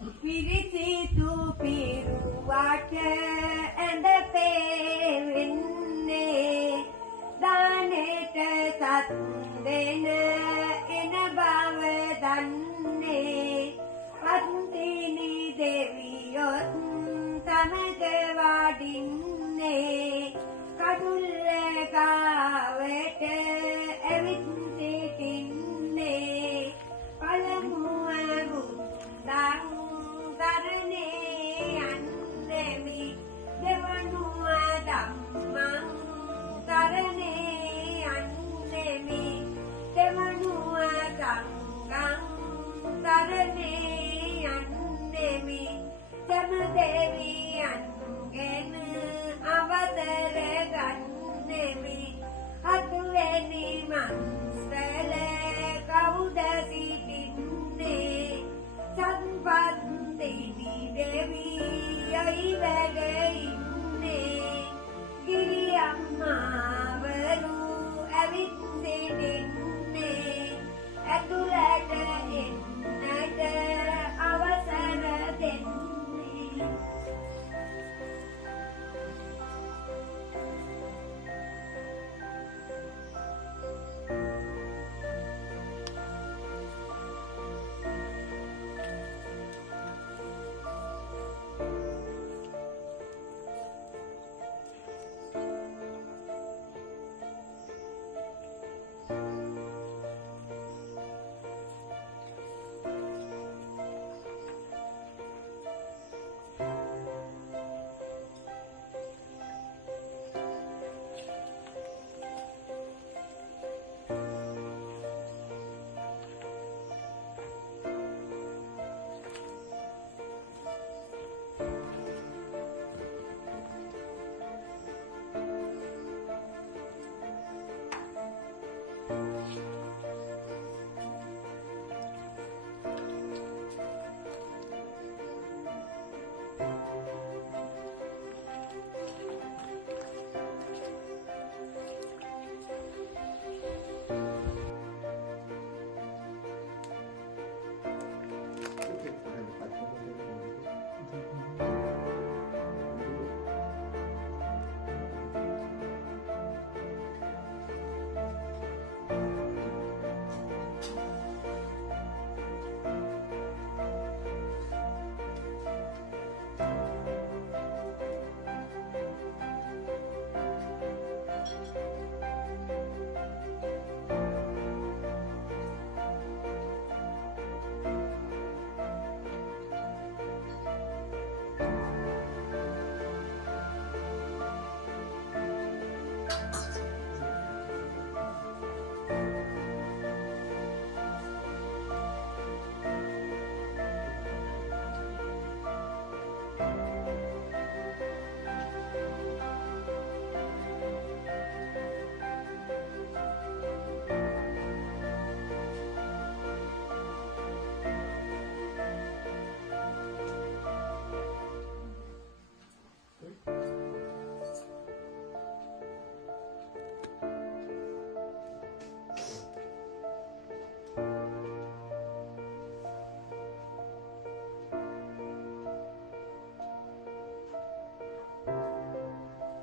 පිරිසිදු පිරුවට ඇඳ පෙවෙන්නේ දානෙට සත් දෙන එන බව දන්නේ පත්තිනි දෙවියොත් සමග වඩින්නේ කඩුල්ල ගාවට ඇවිත් සිටින්නේ පළමුව බුද්දන් කරනේ යන්නෙමි දෙවනුව ධම්මං කරනේ යන්නෙමි දෙවනුව සංඝං කරනේ යන්නෙමි සම දෙවියන්ගෙන් අවතර ගන්නෙමි හතුවෙනි මන්සල කවුද සිටින්නේ සම්පත්තිනි දෙවියයි වැග ඉන්නේ ගිරි අම්මාවරු ඇවිත් සිටින්නේ ඇතුළට එන්නට අවසර දෙන්නේ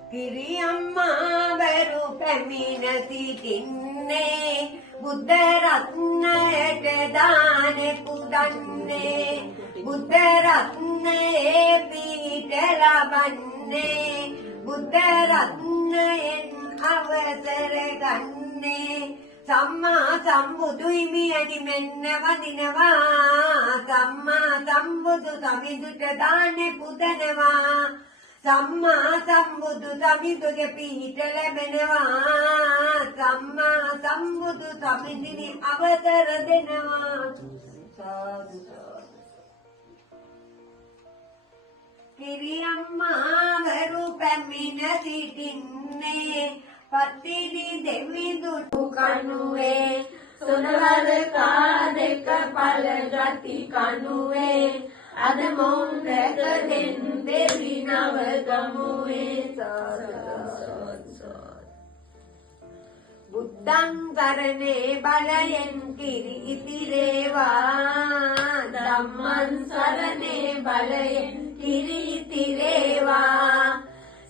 කිරි අම්මාවරු පැමිණ සිටින්නේ බුද්ධ රත්නයට දාන පුදන්නේ බුද්ධ රත්නයේ පිහිට ලබන්නේ බුද්ධ රත්නයෙන් අවසර ගන්නේ සම්මා සම්බුදු හිමියනි මෙන්න වදිනවා සම්මා සම්බුදු සමිඳුට දාන පුදනවා සම්මා සම්බුදු සමිඳුගේ පිහිට ලැබෙනවා සම්මා සම්බුදු සමිඳිනි අවසර දෙනවා සාදු කිරි අම්මාවරු පැමිණ සිටින්නේ පත්තිනි දෙවිඳුතු කණුවේ සොනවර කාදෙක පල ගති කණුවේ අද මොන් රැක දෙන් දෙවි නව ගමුවේ බුද්ධං සරණේ බලයෙන් කිරි ඉතිරේවා ධම්මං සරණේ බලයෙන් කිරි ඉතිරේවා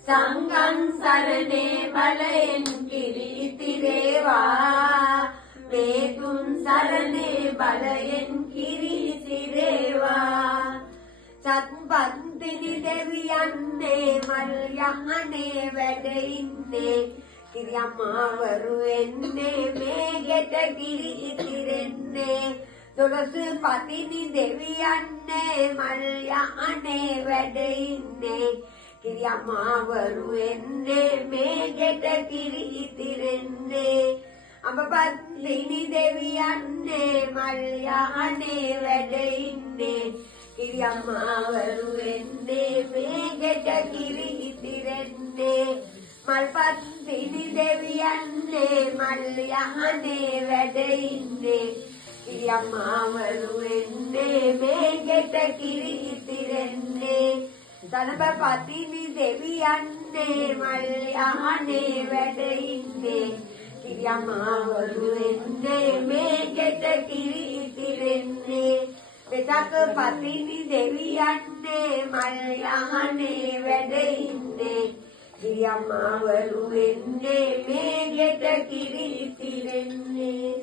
සංඝං සරණේ බලයෙන් කිරි ඉතිරේවා මේ තුන් සරණේ බලයෙන් කිරි ඉතිරේවා සත්පත්තිනි දෙවියන්නේ මල් යහනේ වැඩ ඉන්නේ කිරියම්මාවරු එන්නේ මේ ගෙට කිරි ඉතිරෙන්නේ දොළොස් පතිනි දෙවියන්නේ මල් යහනේ වැඩ ඉන්නේ කිරියම්මාවරු එන්නේ මේ ගෙට කිරි ඉතිරෙන්නේ අඹපත්තිනි දෙවියන්නේ මල් යහනේ වැඩ ඉන්නේ කිරියම්මාවරු එන්නේ මේ ගෙට කිරි ඉතිරෙන්නේ මල්පත්තිනි දෙවියන්නේ මල් යහනේ වැඩ ඉන්නේ කිරියම්මාවරු එන්නේ මේ ගෙට කිරි ඉතිරෙන්නේ ධනපතිනි දෙවියන්නේ මල් යහනේ වැඩ ඉන්නේ කිරියම්මාවරු එන්නේ මේ ගෙට කිරි ඉතිරෙන්නේ වෙසක් පතිනි දෙවියන්නේ මල් යහනේ වැඩ ඉන්නේ කිරියම්මාවරු එන්නේ මේ ගෙට කිරි ඉතිරෙන්නේ